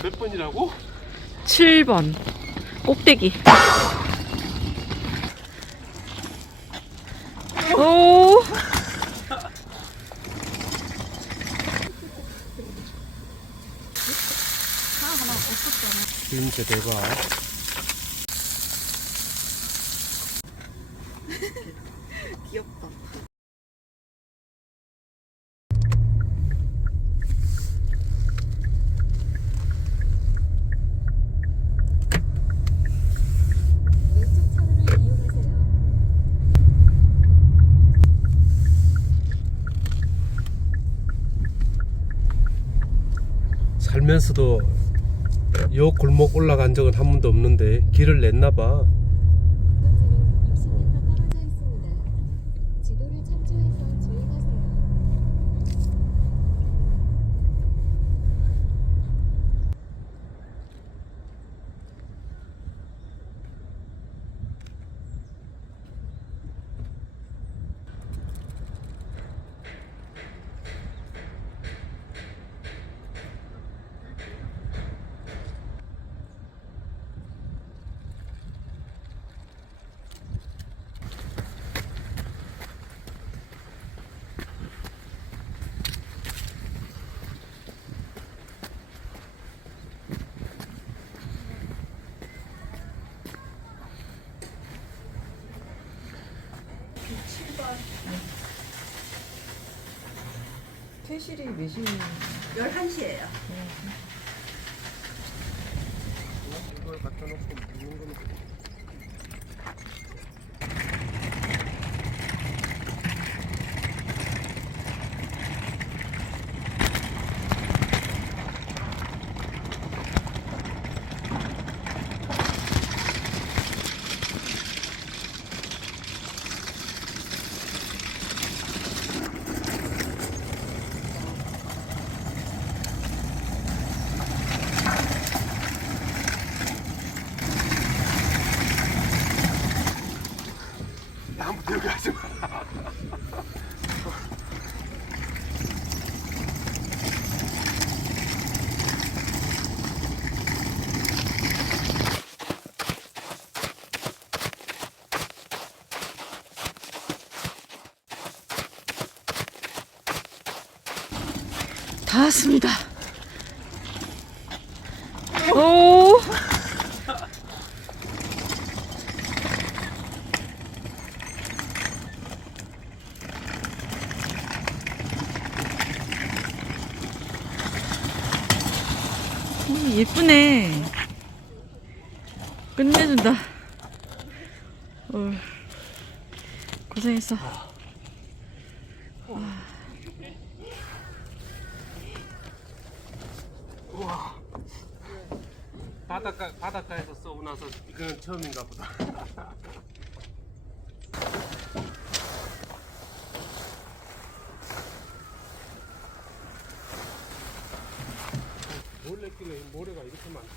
몇 번이라고? 7번 꼭대기. 오. 그림체 대박. 귀엽다. 왼쪽 차로를 이용하세요. 살면서도 요 골목 올라간 적은 한 번도 없는데 길을 냈나봐. 현재는 60m 떨어져 있습니다. 지도를 참조해서 주행하세요. 퇴실이 몇 시니? 11시에요. 이걸 갖다 놓고 먹는 거는 아무도 여기 하지 마. 다 왔습니다. 오. 예쁘네. 끝내준다. 고생했어. 우와. 바닷가에서 쏘고 나서 이거는 처음인가 보다. 몰래길래 모래가 이렇게 많지?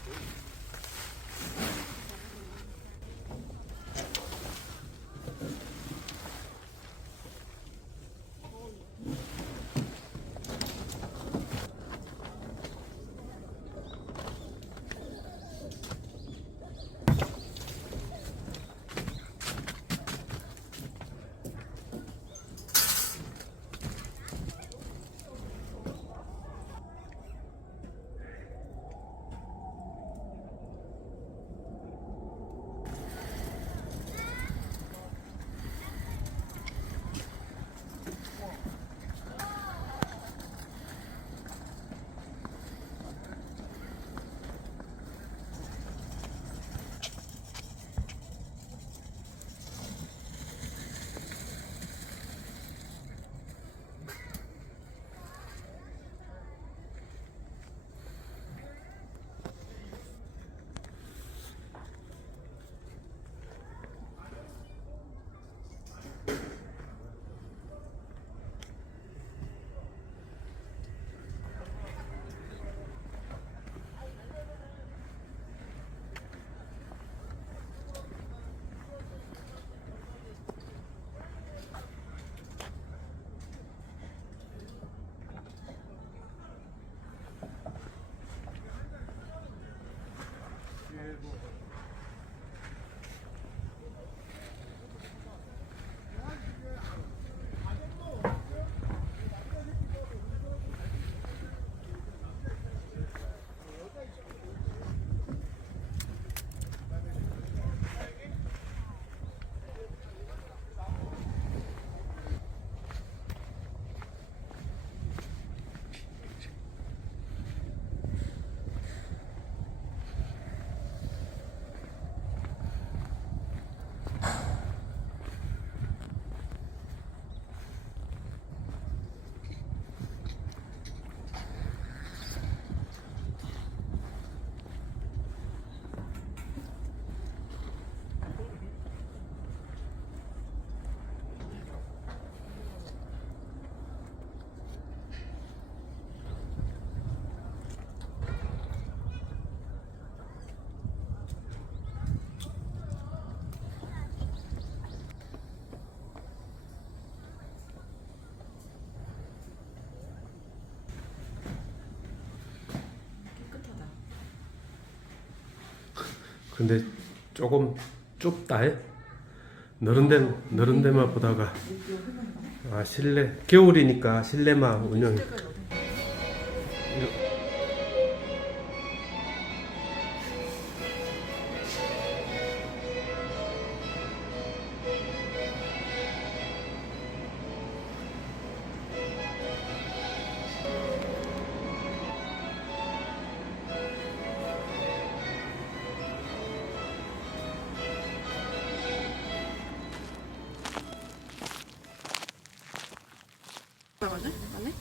근데 조금 좁다. 너른 데만 보다가 실내 겨울이니까 실내만 운영. 나가네? 안 해?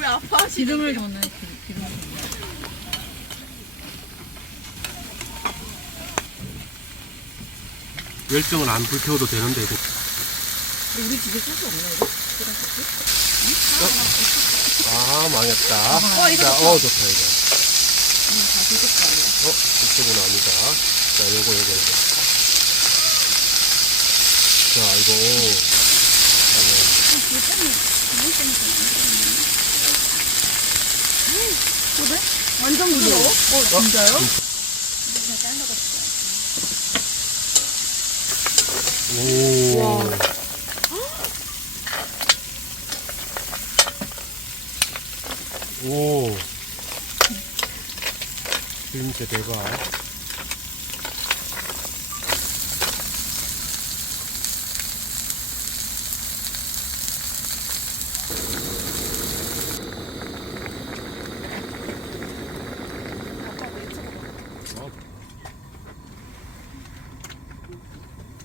왜 아파? 기름을 넣는 기름. 열정을 안 불태워도 되는데. 근데 우리 집에 소스 없나 이거? 계란 소스? 망했다. 이거 자, 좋다. 좋다 이거. 다 드실 거 아니야? 이쪽은 아니다. 자, 요거. 자, 이거. 완전 부드러워? 진짜요? 오. 오. 진짜 대박.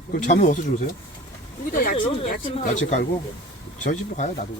그럼 잠은 어디서 주무세요? 여기다 야채 야채 깔고? 저희 집으로 가요, 나도.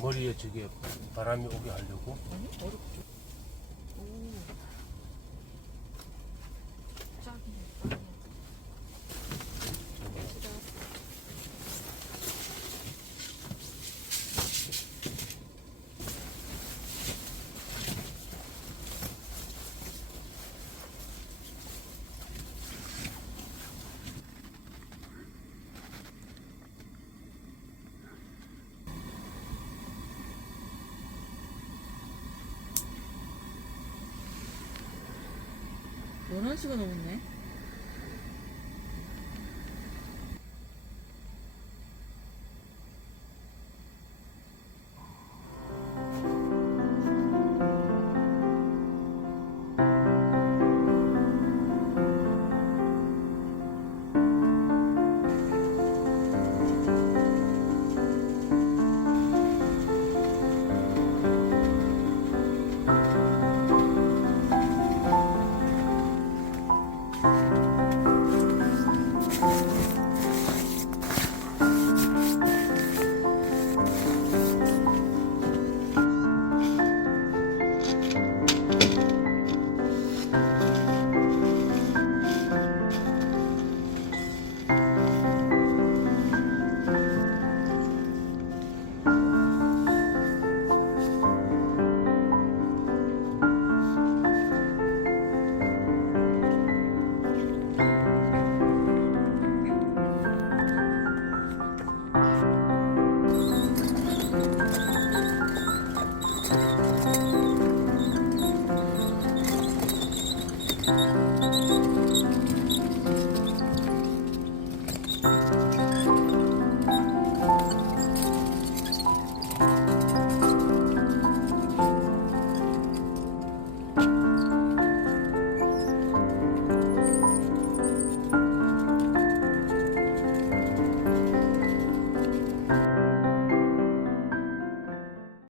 머리에 저게 바람이 오게 하려고. 시간 넘었네.